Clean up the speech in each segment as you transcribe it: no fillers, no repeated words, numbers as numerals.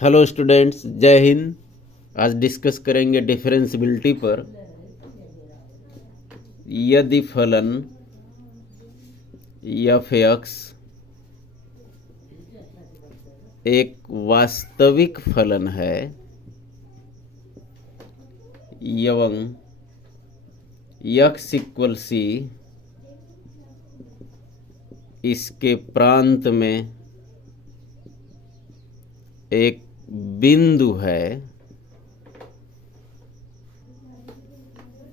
Hello students, जय हिंद। आज discuss करेंगे डिफरेंशियबिलिटी पर। यदि फलन एफ एक्स एक वास्तविक फलन है एवं एक्स इक्वल सी इसके प्रांत में एक बिंदु है,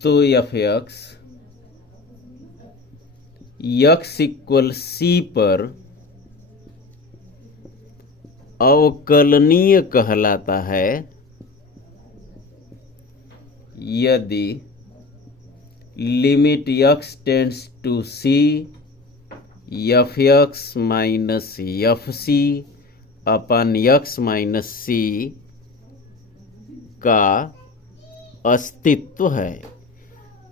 तो एफ एक्स इक्वल सी पर अवकलनीय कहलाता है यदि limit x tends to c f x minus f c upon x minus c का अस्तित्व है।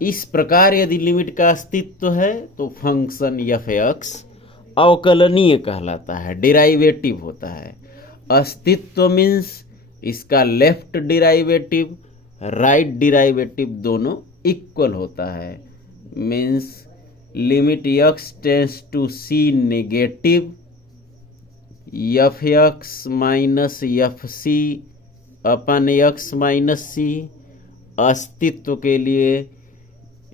इस प्रकार यदि लिमिट का अस्तित्व है तो फंक्शन एफ एक्स अवकलनीय कहलाता है, डिराइवेटिव होता है। अस्तित्व मीन्स इसका लेफ्ट डिराइवेटिव राइट डिराइवेटिव दोनों इक्वल होता है। Means limit x tends to C negative F x minus f c upon x minus सी, अस्तित्व के लिए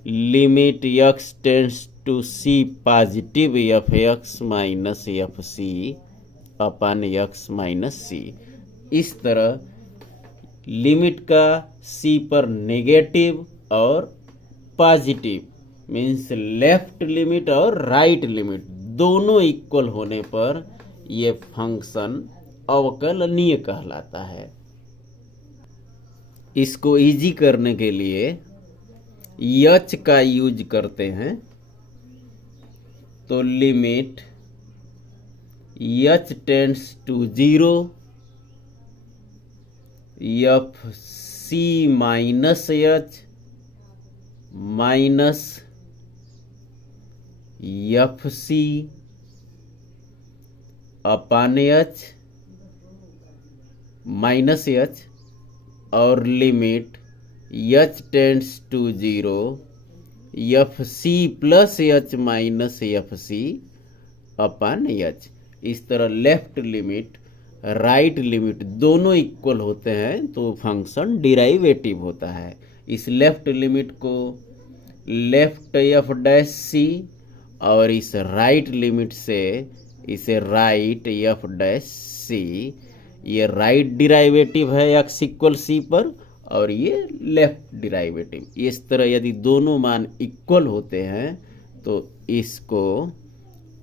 limit x tends to C positive F x minus f c upon x minus सी। इस तरह limit का सी पर negative और positive means left limit और right limit दोनों इक्वल होने पर ये फंक्शन अवकलनीय कहलाता है। इसको इजी करने के लिए एच का यूज करते हैं, तो limit h tends to 0 f c minus h minus f c upon h minus h और limit h tends to 0 f c plus h minus f c upon h. इस तरह लेफ्ट लिमिट राइट लिमिट दोनों equal होते हैं तो function derivative होता है। इस लेफ्ट लिमिट को लेफ्ट एफ डैश सी और इस राइट लिमिट से इसे राइट एफ डैश सी। ये राइट डिराइवेटिव है एक्स इक्वल सी पर और ये लेफ्ट डिराइवेटिव। इस तरह यदि दोनों मान इक्वल होते हैं तो इसको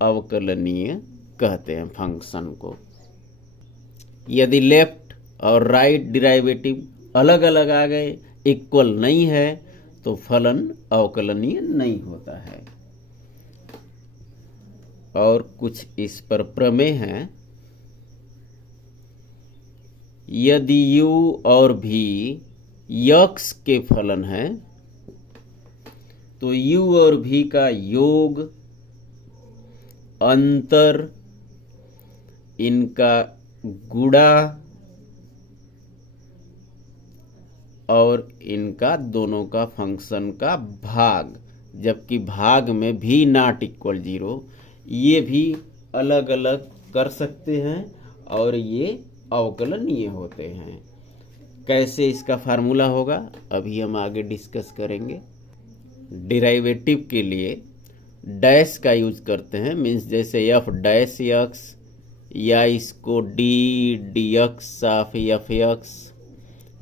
अवकलनीय कहते हैं फंक्शन को। यदि लेफ्ट और राइट डिराइवेटिव अलग अलग आ गए, इक्वल नहीं है, तो फलन अवकलनीय नहीं होता है। और कुछ इस पर प्रमेय हैं। यदि u और v x के फलन है तो u और v का योग, अंतर, इनका गुणा और इनका दोनों का फंक्शन का भाग, जबकि भाग में भी नॉट इक्वल 0, ये भी अलग अलग कर सकते हैं और ये अवकलनीय होते हैं। कैसे इसका फार्मूला होगा अभी हम आगे डिस्कस करेंगे। डिराइवेटिव के लिए डैश का यूज करते हैं, मीन्स जैसे एफ डैश एक्स या इसको D d x of F x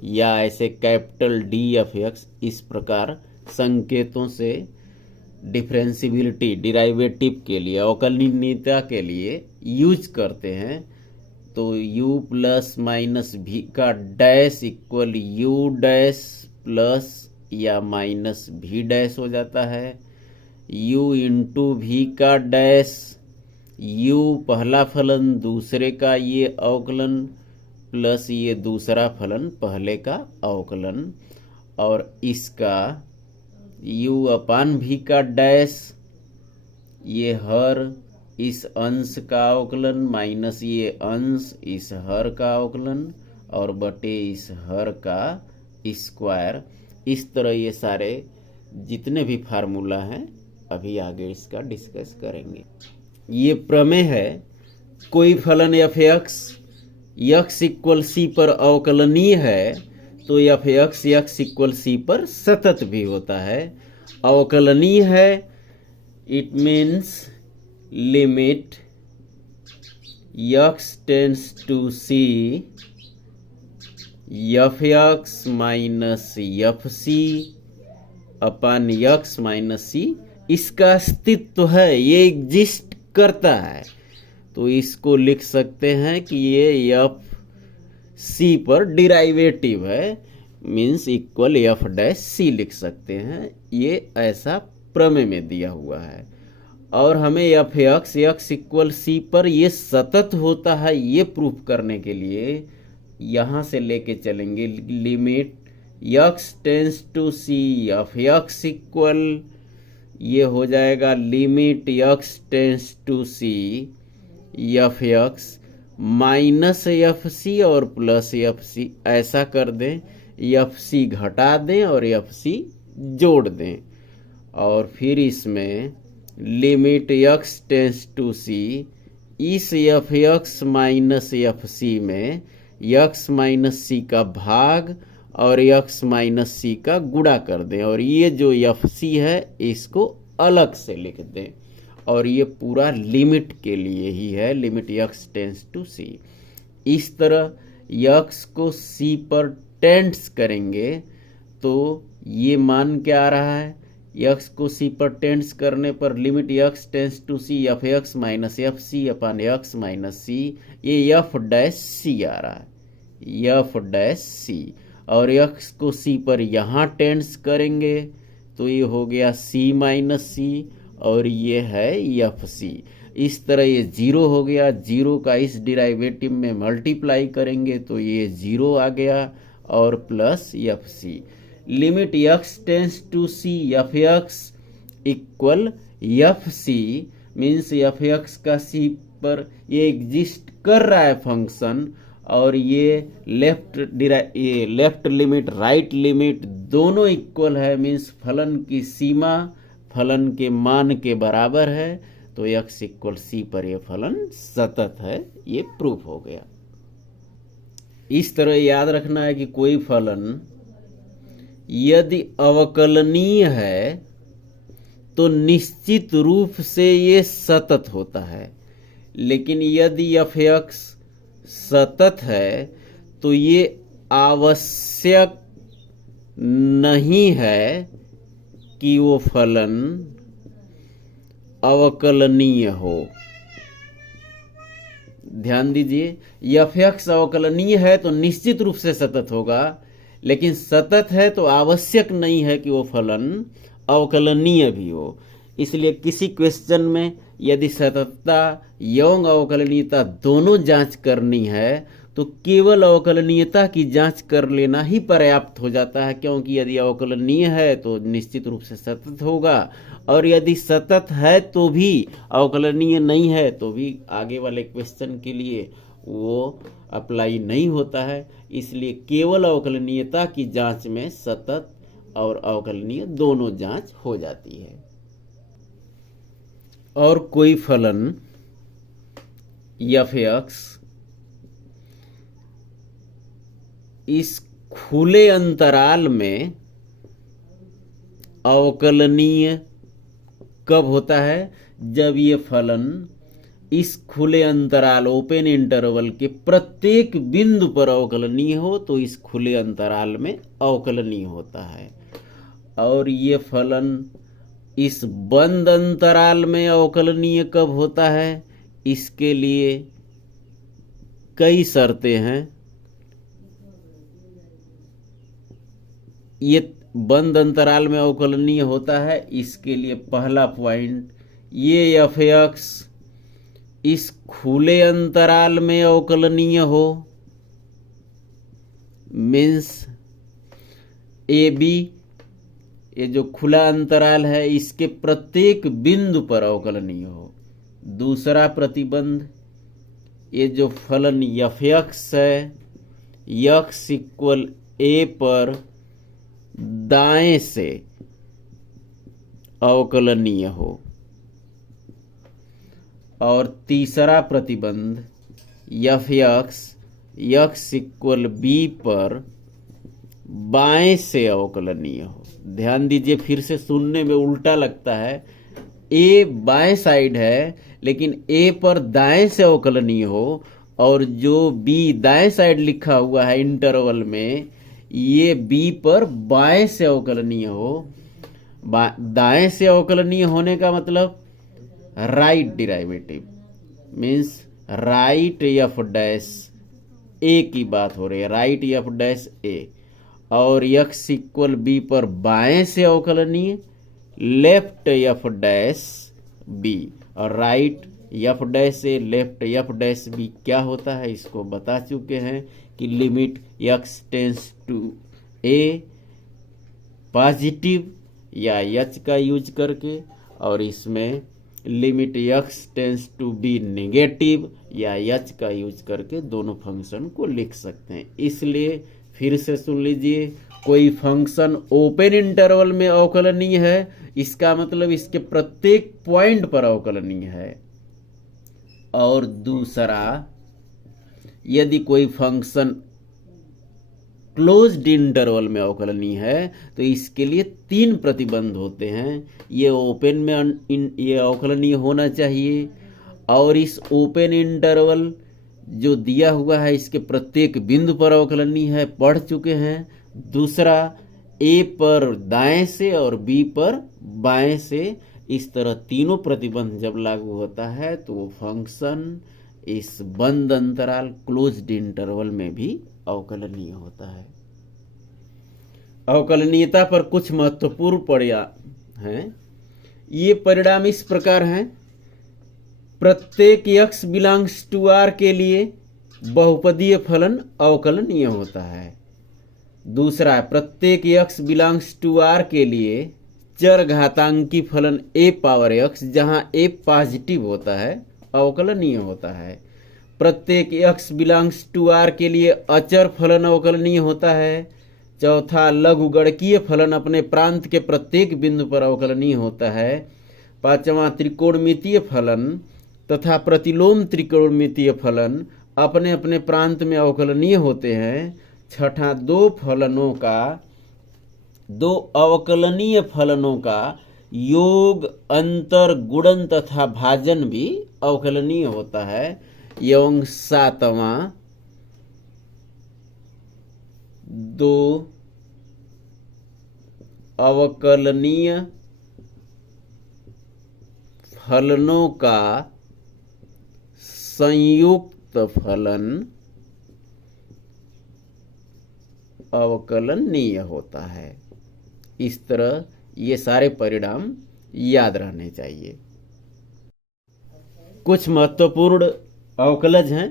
या ऐसे कैपिटल डी एफ एक्स, इस प्रकार संकेतों से डिफरेंशियबिलिटी डिराइवेटिव के लिए अवकलनीयता के लिए यूज करते हैं। तो u प्लस माइनस भी का dash equal u dash plus या माइनस भी डैश हो जाता है। u इंटू भी का डैश, u पहला फलन दूसरे का ये अवकलन प्लस ये दूसरा फलन पहले का अवकलन, और इसका u अपान भी का डैश, ये हर इस अंश का अवकलन माइनस ये अंश इस हर का अवकलन और बटे इस हर का स्क्वायर। इस तरह ये सारे जितने भी फार्मूला हैं अभी आगे इसका डिस्कस करेंगे। ये प्रमेय है, कोई फलन एफ एक्स इक्वल सी पर अवकलनीय है तो एफ एक्स इक्वल सी पर सतत भी होता है। अवकलनीय है, it means limit x tends to c f x minus f c upon x minus c, इसका अस्तित्व है, ये एग्जिस्ट करता है। तो इसको लिख सकते हैं कि ये एफ सी पर डिराइवेटिव है, मीन्स इक्वल एफ डैश सी लिख सकते हैं। ये ऐसा प्रमेय में दिया हुआ है। और हमें एफ एक्स इक्वल सी पर ये सतत होता है, ये प्रूफ करने के लिए यहाँ से लेके चलेंगे limit x tends to c f x equal, ये हो जाएगा limit x tends to c f x minus f c और प्लस एफ सी, ऐसा कर दें, एफ सी घटा दें और एफ सी जोड़ दें। और फिर इसमें limit x tends to c, इस f x minus f c में एक्स माइनस सी का भाग और एक्स माइनस सी का गुणा कर दें, और ये जो एफ सी है इसको अलग से लिख दें। और ये पूरा लिमिट के लिए ही है, limit x tends to c. इस तरह एक्स को सी पर टेंड्स करेंगे तो ये मान क्या आ रहा है, एक्स को सी पर टेंड्स करने पर limit x tends to c f x minus f c upon x minus c, ये एफ डैश सी आ रहा है, एफ डैश सी। और एक्स को सी पर यहाँ टेंड्स करेंगे तो ये हो गया सी माइनस सी, और ये है एफ सी। इस तरह ये जीरो हो गया, जीरो का इस डिराइवेटिव में मल्टीप्लाई करेंगे तो ये जीरो आ गया और plus F C. Limit x tends to c f x equal F c, means F x का सी पर ये एग्जिस्ट कर रहा है फंक्शन, और ये लेफ्ट लिमिट राइट लिमिट दोनों इक्वल है, मीन्स फलन की सीमा फलन के मान के बराबर है, तो x इक्वल सी पर यह फलन सतत है, ये प्रूफ हो गया। इस तरह याद रखना है कि कोई फलन यदि अवकलनीय है तो निश्चित रूप से ये सतत होता है, लेकिन यदि एफ एक्स सतत है तो ये आवश्यक नहीं है कि वो फलन अवकलनीय हो। ध्यान दीजिए, एफ एक्स अवकलनीय है तो निश्चित रूप से सतत होगा, लेकिन सतत है तो आवश्यक नहीं है कि वो फलन अवकलनीय भी हो। इसलिए किसी क्वेश्चन में यदि सततता एवं अवकलनीयता दोनों जांच करनी है तो केवल अवकलनीयता की जांच कर लेना ही पर्याप्त हो जाता है, क्योंकि यदि अवकलनीय है तो निश्चित रूप से सतत होगा, और यदि सतत है तो भी अवकलनीय नहीं है तो भी आगे वाले क्वेश्चन के लिए वो अप्लाई नहीं होता है। इसलिए केवल अवकलनीयता की जांच में सतत और अवकलनीय दोनों जांच हो जाती है। और कोई फलन एफ एक्स इस खुले अंतराल में अवकलनीय कब होता है, जब ये फलन इस खुले अंतराल ओपन इंटरवल के प्रत्येक बिंदु पर अवकलनीय हो तो इस खुले अंतराल में अवकलनीय होता है। और ये फलन इस बंद अंतराल में अवकलनीय कब होता है, इसके लिए कई शर्तें हैं। ये बंद अंतराल में अवकलनीय होता है, इसके लिए पहला पॉइंट, ये एफ एक्स इस खुले अंतराल में अवकलनीय हो, मीन्स ए बी, ये जो खुला अंतराल है इसके प्रत्येक बिंदु पर अवकलनीय हो। दूसरा प्रतिबंध, ये जो फलन एफ एक्स है यक्स इक्वल ए पर दाएं से अवकलनीय हो, और तीसरा प्रतिबंध एफ यक्स इक्वल बी पर बाएं से अवकलनीय हो। ध्यान दीजिए, फिर से सुनने में उल्टा लगता है, ए बाएं साइड है लेकिन ए पर दाएं से अवकलनीय हो, और जो बी दाएं साइड लिखा हुआ है इंटरवल में, ये बी पर बाएं से अवकलनीय हो। दाएं से अवकलनीय होने का मतलब right derivative, means right f dash a की बात हो रही है, राइट एफ डैश ए। और यक्स इक्वल बी पर बाएं से अवकलनीय लेफ्ट एफ डैश बी, और right f dash a left f dash b क्या होता है इसको बता चुके हैं कि limit x tends to a positive या एच का यूज करके, और इसमें limit x tends to b negative या एच का यूज करके दोनों फंक्शन को लिख सकते हैं। इसलिए फिर से सुन लीजिए, कोई फंक्शन ओपन इंटरवल में अवकलनीय है, इसका मतलब इसके प्रत्येक पॉइंट पर अवकलनीय है। और दूसरा, यदि कोई फंक्शन क्लोज्ड इंटरवल में अवकलनीय है तो इसके लिए 3 प्रतिबंध होते हैं। ये ओपन में ये अवकलनीय होना चाहिए, और इस ओपन इंटरवल जो दिया हुआ है इसके प्रत्येक बिंदु पर अवकलनीय है, पढ़ चुके हैं। दूसरा, ए पर दाएं से और बी पर बाएं से, इस तरह तीनों प्रतिबंध जब लागू होता है तो वो फंक्शन इस बंद अंतराल क्लोज्ड इंटरवल में भी अवकलनीय होता है। अवकलनीयता पर कुछ महत्वपूर्ण परिणाम हैं। ये परिणाम इस प्रकार हैं: प्रत्येक x बिलोंग्स टू r के लिए बहुपदीय फलन अवकलनीय होता है। दूसरा, प्रत्येक x बिलोंग्स टू r के लिए चर घातांकी फलन a पावर x, जहां a पॉजिटिव होता है, अवकलनीय होता है। प्रत्येक x बिलोंग्स टू r के लिए अचर फलन अवकलनीय होता है। चौथा, लघुगणकीय फलन अपने प्रांत के प्रत्येक बिंदु पर अवकलनीय होता है। पांचवा, त्रिकोणमितीय फलन तथा प्रतिलोम त्रिकोणमितीय फलन अपने अपने प्रांत में अवकलनीय होते हैं। छठा, दो अवकलनीय फलनों का योग, अंतर, गुणन तथा भाजन भी अवकलनीय होता है। एवं सातवां, दो अवकलनीय फलनों का संयुक्त फलन अवकलनीय होता है। इस तरह ये सारे परिणाम याद रहने चाहिए। कुछ महत्वपूर्ण अवकलज हैं,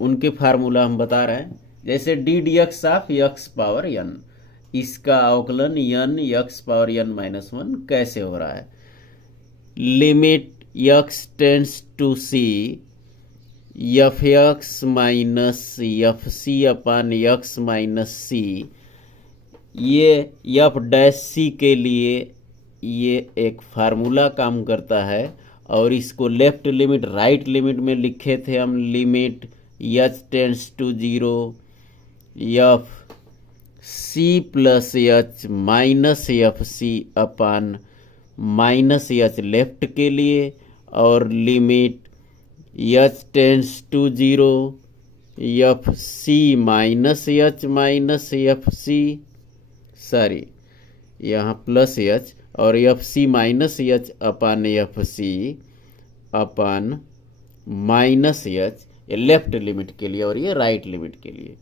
उनके फार्मूला हम बता रहे हैं। जैसे d d x of x power n, इसका अवकलन n x power n minus 1 कैसे हो रहा है? Limit x tends to c f x minus f c upon x minus c, ये एफ डैश सी के लिए ये एक फार्मूला काम करता है, और इसको लेफ्ट लिमिट राइट लिमिट में लिखे थे हम। Limit h tends to 0 f c plus h minus f c upon minus h left के लिए, और limit h tends to 0 f c minus h minus f c, sorry यहाँ plus h, और f c minus h upon f c upon minus h, ये left limit के लिए और ये राइट लिमिट के लिए।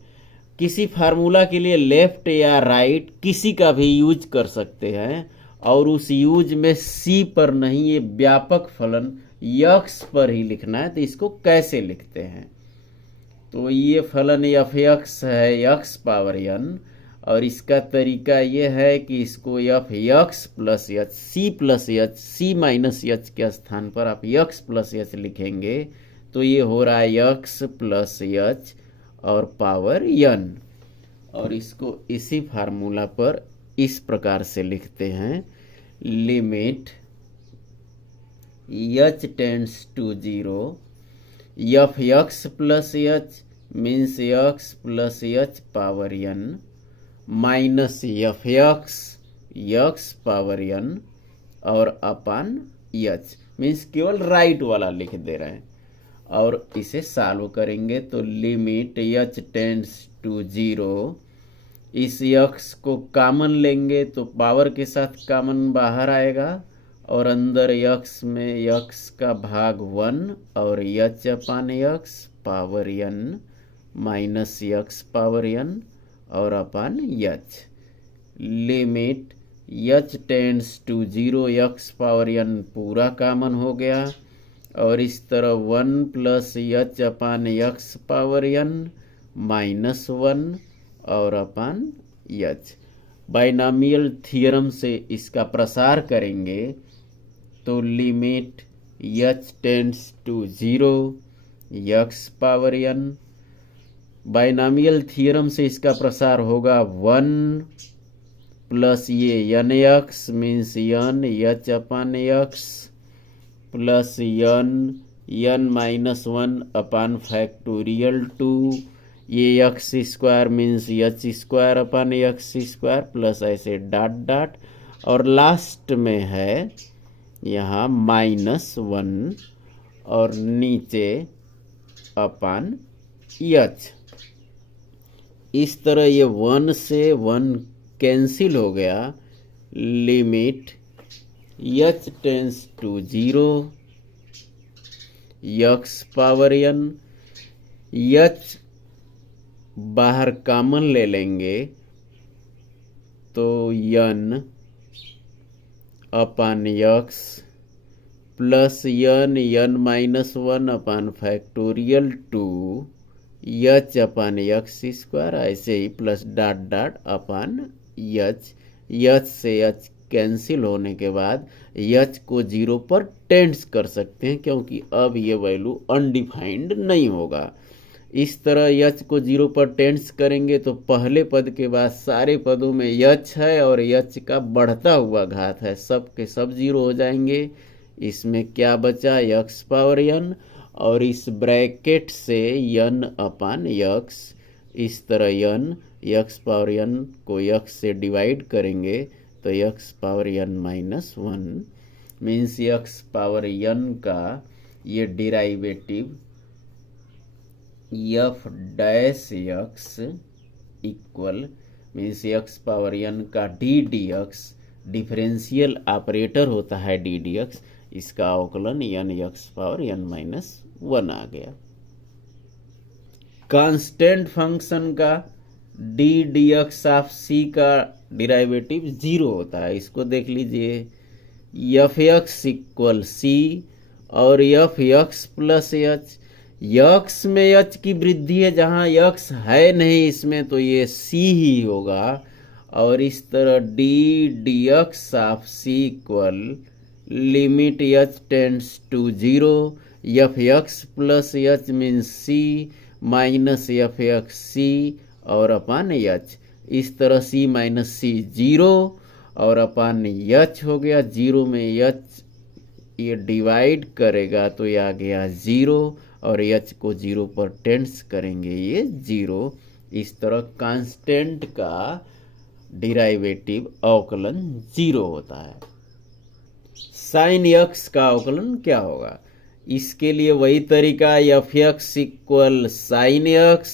किसी फार्मूला के लिए लेफ्ट या राइट किसी का भी यूज कर सकते हैं, और उस यूज में सी पर नहीं, ये व्यापक फलन यक्स पर ही लिखना है। तो इसको कैसे लिखते हैं? तो ये फलन एफ एक्स है यक्स पावर एन, और इसका तरीका ये है कि इसको f x plus h c plus h, c minus h के स्थान पर आप एक्स प्लस एच लिखेंगे, तो ये हो रहा है एक्स प्लस एच और पावर एन। और इसको इसी फार्मूला पर इस प्रकार से लिखते हैं, limit h tends to 0 f x plus h means x plus h power n minus f x power n और अपान एच मीन्स केवल राइट वाला लिख दे रहे हैं। और इसे सॉल्व करेंगे तो लिमिट h टेंड्स टू 0, इस x को कॉमन लेंगे तो पावर के साथ कॉमन बाहर आएगा और अंदर x में x का भाग 1 और h upon x power n minus x power n और upon h। Limit h tends to 0 x power n पूरा कॉमन हो गया और इस तरह 1 plus h upon x power n minus 1 और अपान h। बाइनॉमियल थ्योरम से इसका प्रसार करेंगे तो limit h tends to 0 x power n, binomial theorem से इसका प्रसार होगा 1 प्लस ये n x means n h upon x plus n minus 1 upon factorial 2, ये x square means h square upon x square plus ऐसे dot dot और last में है यहाँ माइनस 1 और नीचे अपान एच। इस तरह ये 1 से 1 कैंसिल हो गया। Limit h tends to 0 x power n, h बाहर कॉमन ले लेंगे तो n upon x plus n minus 1 upon factorial 2 h upon x square ऐसे ही plus dot dot upon h से h कैंसिल होने के बाद h को 0 पर टेंड्स कर सकते हैं क्योंकि अब ये वैल्यू अनडिफाइंड नहीं होगा। इस तरह h को 0 पर टेंड्स करेंगे तो पहले पद के बाद सारे पदों में h है और h का बढ़ता हुआ घात है, सब के सब 0 हो जाएंगे। इसमें क्या बचा x पावर n और इस ब्रैकेट से n अपान x, इस तरह n x पावर n को x से डिवाइड करेंगे तो x power n minus 1 means x power n का ये derivative f dash x equal means x power n का d dx, डिफरेंशियल ऑपरेटर होता है d dx, इसका अवकलन n x power n minus 1 आ गया। कांस्टेंट फंक्शन का d dx ऑफ c का डिराइवेटिव 0 होता है। इसको देख लीजिए, एफ एक्स इक्वल सी और F x plus H, x में एच की वृद्धि है, जहाँ यक्स है नहीं इसमें तो ये सी ही होगा। और इस तरह d d x of c equal limit h tends to 0 f x plus h means c minus f x c और अपान एच। इस तरह सी माइनस सी 0 और अपान एच हो गया। 0 में एच ये डिवाइड करेगा तो ये आ गया 0 और एच को 0 पर टेंड्स करेंगे ये 0। इस तरह कांस्टेंट का डिराइवेटिव अवकलन 0 होता है। साइन एक्स का अवकलन क्या होगा? इसके लिए वही तरीका, f x equal sine x,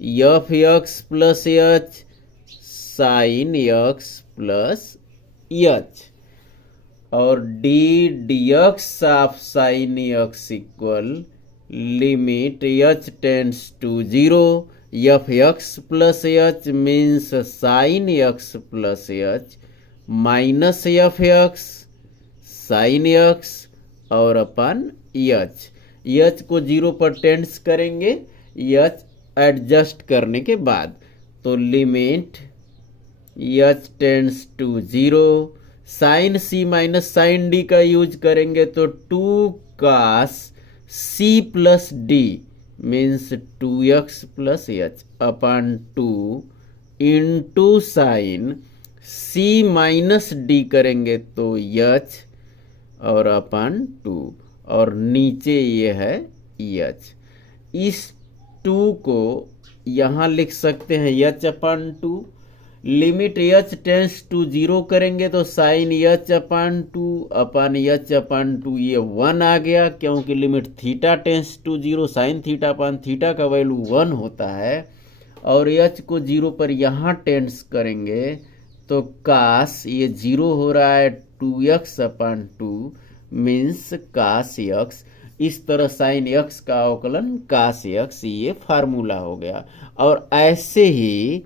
f x plus h sine x plus h, और d d x of sine x equal limit h tends to 0 f x plus h means sine x plus h minus f x sine x और upon H. H को 0 पर tends करेंगे H adjust करने के बाद, तो limit h tends to 0 sine c minus sine d का use करेंगे तो 2 cos c plus d means 2x plus h upon 2 into sine c minus d करेंगे तो एच और अपन 2 और नीचे ये है एच। इस 2 को यहाँ लिख सकते हैं h upon 2। Limit h tends to 0 करेंगे तो sine h upon 2 upon h upon 2 ये 1 आ गया, क्योंकि limit theta tends to 0 sine theta upon theta का वैल्यू 1 होता है। और एच को 0 पर यहाँ टेंस करेंगे तो कास ये 0 हो रहा है 2x अपन 2 मीन्स कास x। इस तरह साइन x का अवकलन कास x, ये फार्मूला हो गया। और ऐसे ही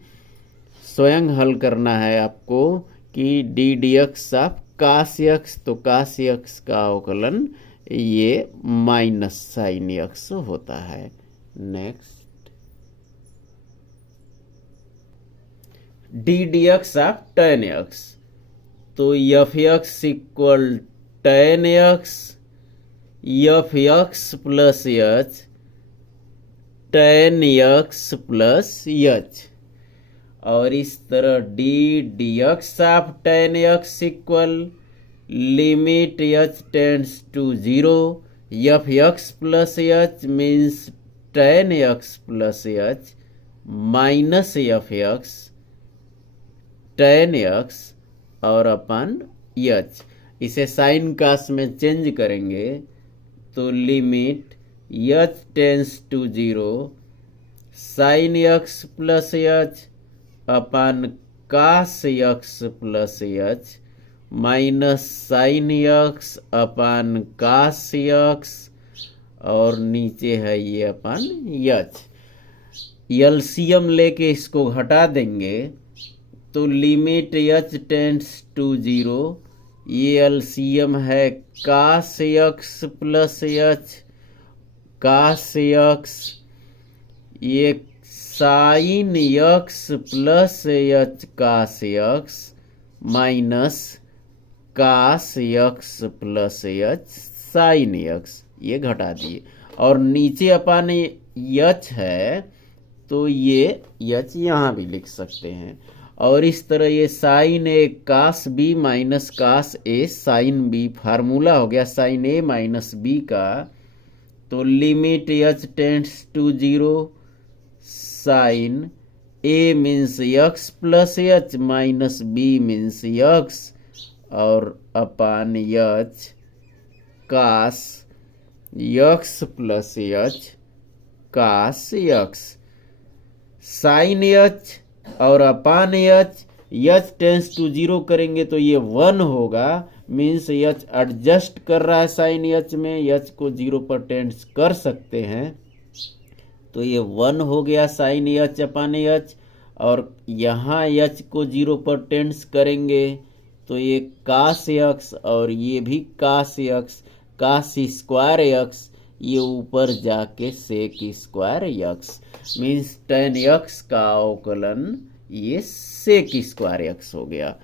स्वयं हल करना है आपको कि d d x of cos x, तो कास x का अवकलन ये माइनस साइन x होता है। Next d d x of tan x, तो f x equal tan x f x plus h tan x plus h. और इस तरह d d x of tan x equal limit h tends to 0 f x plus h means tan x plus h minus f x tan x और upon H. इसे sign कास में change करेंगे तो limit h tends to 0 sine x plus h upon cos x plus h minus sine x upon cos x और नीचे है ये अपन H. LCM लेके इसको घटा देंगे तो लिमिट एच टेंड्स टू 0, ये एलसीएम है cos x plus h cos x, ये sine x plus h cos x minus cos x plus h sine x, ये घटा दिए। और नीचे अपन एच है तो ये एच यहाँ भी लिख सकते हैं। और इस तरह ये sine a cos b minus cos a sine b formula हो गया साइन ए माइनस बी का। तो limit h tends to 0 sine a means x plus h minus b means x और upon h cos x plus h cos x. Sine h और upon H tends to 0 करेंगे तो ये 1 होगा, means H adjust कर रहा है sine h में, एच को 0 पर टेंस कर सकते हैं तो ये 1 हो गया साइन एच अपान एच। और यहाँ एच को 0 पर टेंस करेंगे तो ये कास एक्स और ये भी cos x, cos square x ये ऊपर जाके sec square x means tan x का अवकलन ये सेक स्क्वायर एक्स हो गया।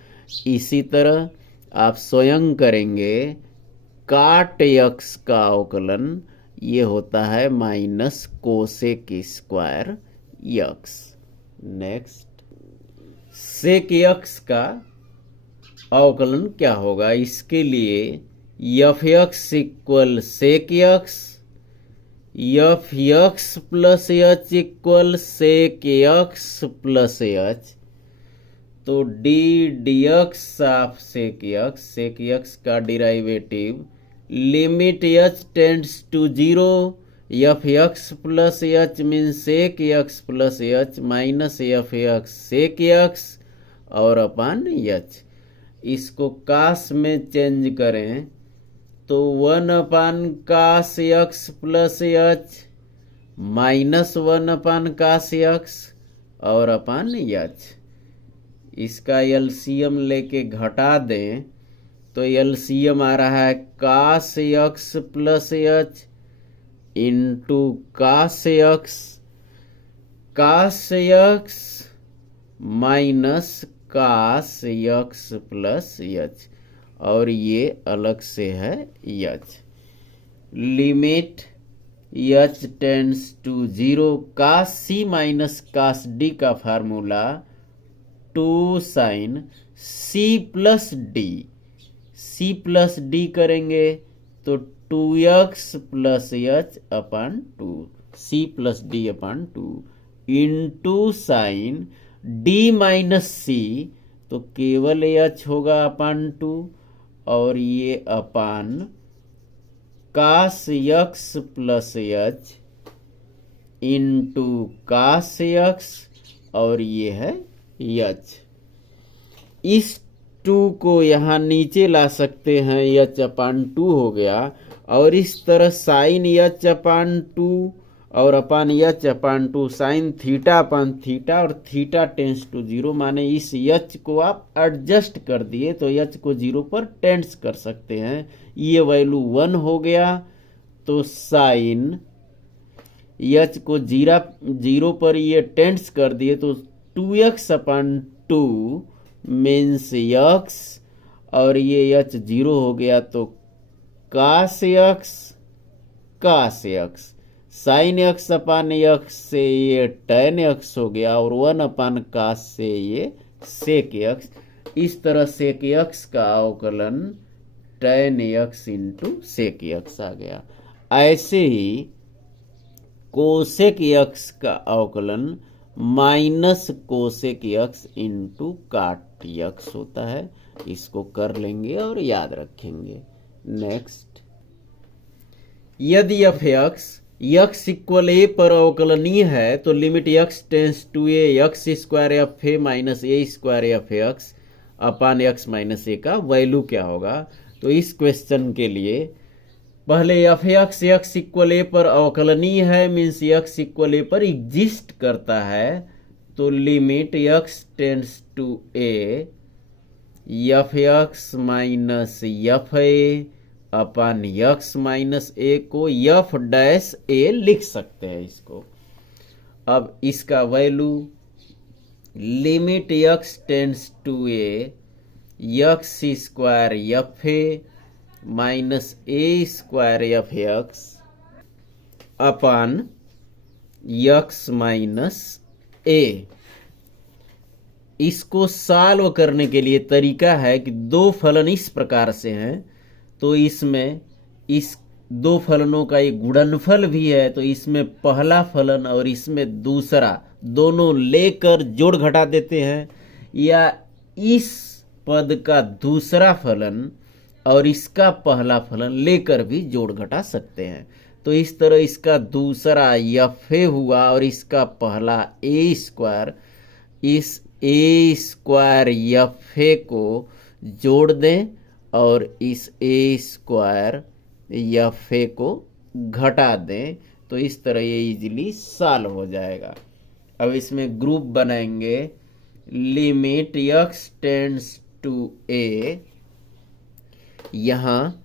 इसी तरह आप स्वयं करेंगे काट एक्स का अवकलन ये होता है minus cosec square x. Next sec x का अवकलन क्या होगा, इसके लिए f x equal sec x f x plus h equal sec x plus h. तो d d x of sec x का derivative limit h tends to 0 f x plus h mean sec x plus h minus f x sec x और upon H. इसको कास में change करें तो 1 अपान कास x plus h minus 1 अपान कास x और upon H. इसका LCM लेके घटा दें तो एलसीएम आ रहा है cos x plus h into cos x minus cos x plus h और ये अलग से है h. Limit h tends to 0 cos c minus cos d का formula two sine c plus d, c plus d करेंगे तो 2x plus h upon two, c plus d upon two into sine d minus c, तो केवल h होगा upon two, और ये upon cos x plus h into cos x, और ये है एच। इस टू को यहाँ नीचे ला सकते हैं, एच अपान टू हो गया, और इस तरह साइन एच अपान टू और upon h upon two sine theta upon theta, और थीटा टेंस टू जीरो, माने इस एच को आप एडजस्ट कर दिए तो एच को जीरो पर टेंस कर सकते हैं। ये वैल्यू 1 हो गया, तो साइन एच को जीरो पर ये टेंस कर दिए तो 2x upon two means x, और ये एच जीरो हो गया तो कास यक्स, कास यक्स, साइन एक्स अपान यक्स से ये टेन एक्स हो गया, और 1 अपान कास से ये सेक यक्स। इस तरह सेक यक्स का अवकलन tan x into sec x आ गया। ऐसे ही कोसेक यक्स का अवकलन minus cosec x into cot x होता है। इसको कर लेंगे और याद रखेंगे। नेक्स्ट, यदि एफ एक्स इक्वल ए पर अवकलनीय है तो limit x tends to a x square f a minus a square f x upon x minus a का वैल्यू क्या होगा। तो इस क्वेश्चन के लिए पहले एफ एक्स इक्वल ए पर अवकलनीय है, मीन्स एक्स इक्वल ए पर एग्जिस्ट करता है, तो limit x tends to a f x minus f a upon x minus a को एफ डैश ए लिख सकते हैं इसको। अब इसका value limit x tends to a x square f a minus a square f x upon x minus a. इसको solve करने के लिए तरीका है कि दो फलन इस प्रकार से हैं, तो इसमें इस दो फलनों का एक गुणनफल भी है, तो इसमें पहला फलन और इसमें दूसरा दोनों लेकर जोड़ घटा देते हैं, या इस पद का दूसरा फलन और इसका पहला फलन लेकर भी जोड़ घटा सकते हैं। तो इस तरह इसका दूसरा एफ ए हुआ और इसका पहला ए स्क्वायर, इस ए स्क्वायर एफ ए को जोड़ दें और इस ए स्क्वायर एफ ए को घटा दें, तो इस तरह ये इजीली सॉल्व हो जाएगा। अब इसमें ग्रुप बनाएंगे, लिमिट एक्स टेंड्स टू ए, यहाँ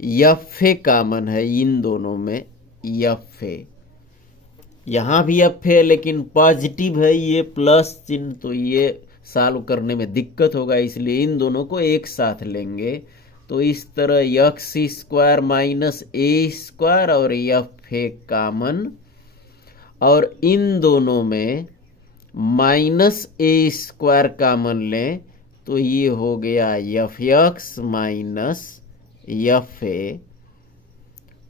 एफ ए कॉमन है इन दोनों में, एफ ए यहाँ भी एफ ए लेकिन पॉजिटिव है, ये प्लस चिन्ह, तो ये सॉल्व करने में दिक्कत होगा, इसलिए इन दोनों को एक साथ लेंगे। तो इस तरह x square minus a square और एफ ए कॉमन, और इन दोनों में माइनस ए स्क्वायर कॉमन लें, तो ये हो गया F x minus f a,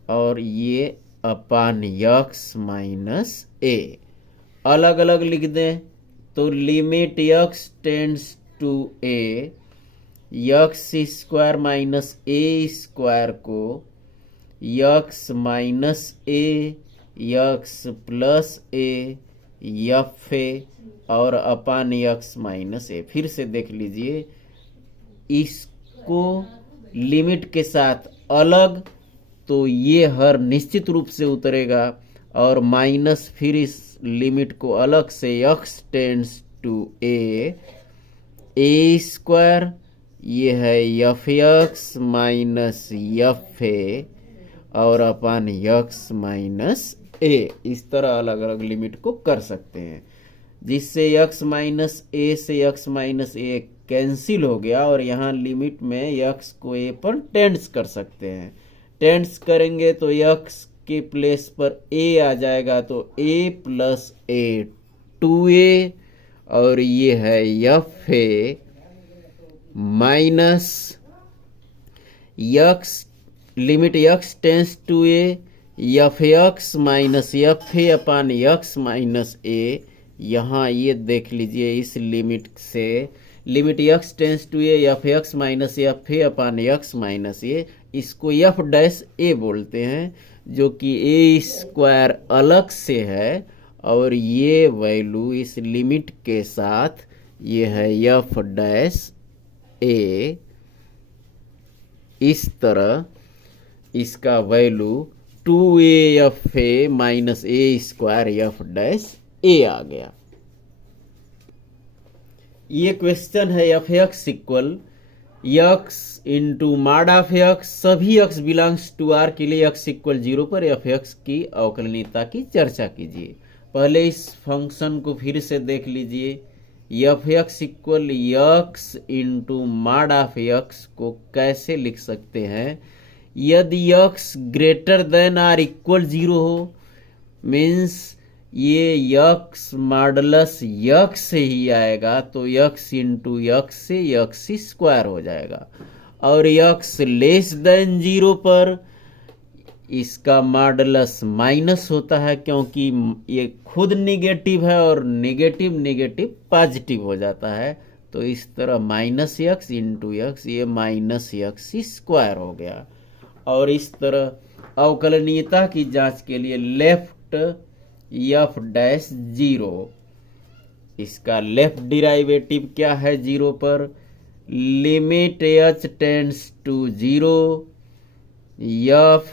और ये अपान एक्स माइनस ए। अलग अलग लिख दें तो limit x tends to a x square minus a square को x minus a x plus a f a और अपान एक्स माइनस ए। फिर से देख लीजिए, इसको लिमिट के साथ अलग, तो ये हर निश्चित रूप से उतरेगा, और माइनस फिर इस लिमिट को अलग से x tends to a square, ये है f x minus f a और अपान एक्स माइनस ए। इस तरह अलग अलग लिमिट को कर सकते हैं, जिससे एक्स माइनस ए से एक्स माइनस ए कैंसिल हो गया, और यहाँ लिमिट में एक्स को ए पर टेंड्स कर सकते हैं। टेंड्स करेंगे तो एक्स के प्लेस पर ए आ जाएगा, तो ए प्लस ए 2a और ये है f a minus x, limit x tends to a, f x minus f a upon x minus a. यहाँ ये देख लीजिए, इस लिमिट से limit x tends to a f x minus f a upon x minus a, इसको f dash ए बोलते हैं, जो कि ए स्क्वायर अलग से है, और ये वैल्यू इस लिमिट के साथ ये है एफ डैश ए। इस तरह इसका value 2af minus a square F dash ए आ गया। ये क्वेश्चन है f x equal x into mod of x, सभी एक्स बिलोंग्स टू आर के लिए एक्स इक्वल 0 पर एफ एक्स की अवकलनीयता की चर्चा कीजिए। पहले इस फंक्शन को फिर से देख लीजिए। F x equal x into mod of x को कैसे लिख सकते हैं? यदि x greater than or equal 0 हो, मीन्स ये एक्स मॉडुलस एक्स से ही आएगा, तो एक्स इंटू एक्स से एक्स स्क्वायर हो जाएगा। और एक्स लेस देन 0 पर इसका मॉडुलस माइनस होता है, क्योंकि ये खुद निगेटिव है और निगेटिव निगेटिव पॉजिटिव हो जाता है। तो इस तरह माइनस एक्स इंटू एक्स, ये माइनस एक्स स्क्वायर हो गया। और इस तरह अवकलनीयता की जांच के लिए लेफ्ट एफ डैश 0, इसका लेफ्ट डिराइवेटिव क्या है 0 पर? Limit h tends to 0 f,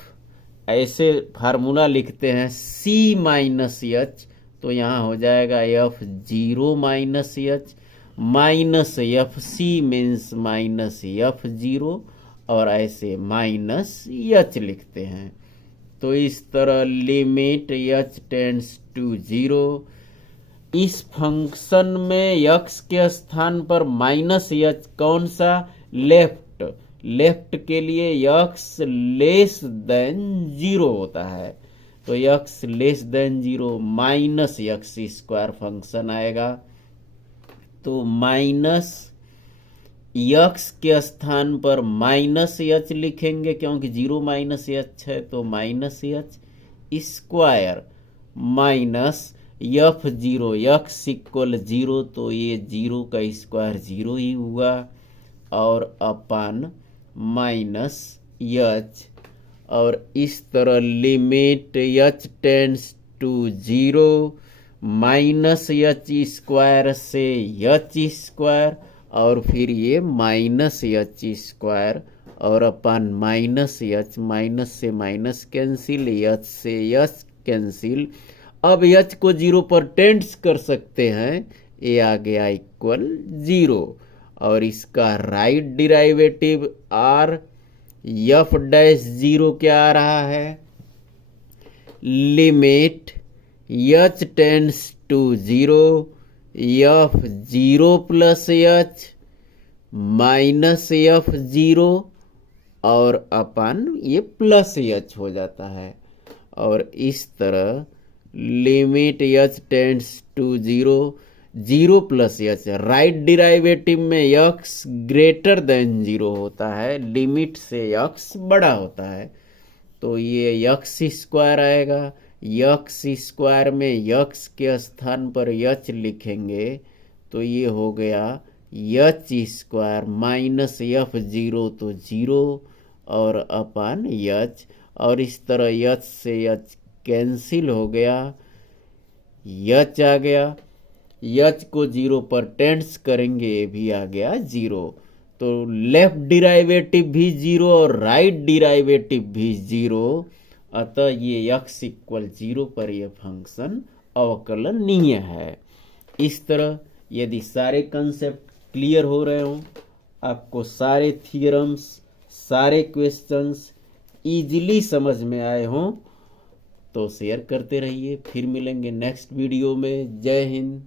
ऐसे फार्मूला लिखते हैं सी माइनस एच, तो यहाँ हो जाएगा f 0 minus h, minus f c means minus f 0, और ऐसे माइनस एच लिखते हैं। तो इस तरह लिमिट एच टेंड्स टू 0, इस फंक्शन में एक्स के स्थान पर माइनस एच कौन सा? लेफ्ट, लेफ्ट के लिए एक्स लेस देन 0 होता है, तो x less than 0 minus x square function आएगा। तो माइनस एक्स के स्थान पर माइनस एच लिखेंगे, क्योंकि 0 माइनस एच है, तो minus h square minus f 0, x equal 0, तो ये 0 का स्क्वायर 0 ही हुआ, और अपन माइनस एच। और इस तरह limit h tends to 0 minus h square से एच स्क्वायर, और फिर ये माइनस एच स्क्वायर, और अपन माइनस एच, माइनस से माइनस कैंसिल, एच से एच कैंसिल। अब एच को 0 पर टेंड्स कर सकते हैं, ये आ गया इक्वल 0। और इसका right derivative r f dash 0 क्या आ रहा है? Limit h tends to 0 f 0 plus h minus f 0, और अपन ये प्लस एच हो जाता है। और इस तरह limit h tends to 0, 0 plus h, right derivative में एक्स ग्रेटर देन 0 होता है, लिमिट से एक्स बड़ा होता है, तो ये एक्स स्क्वायर आएगा। एक्स स्क्वायर में एक्स के स्थान पर एच लिखेंगे, तो ये हो गया एच स्क्वायर माइनस एफ 0, तो 0, और अपन एच, और इस तरह एच से एच कैंसिल हो गया, एच आ गया। एच को 0 पर टेंड्स करेंगे, ये भी आ गया 0। तो लेफ्ट डिराइवेटिव भी 0 और राइट डिराइवेटिव भी 0, अतः ये x इक्वल 0 पर यह फंक्शन अवकलनीय है। इस तरह यदि सारे कंसेप्ट क्लियर हो रहे हों, आपको सारे थियरम्स, सारे क्वेश्चंस इजीली समझ में आए हों, तो शेयर करते रहिए। फिर मिलेंगे नेक्स्ट वीडियो में। जय हिंद।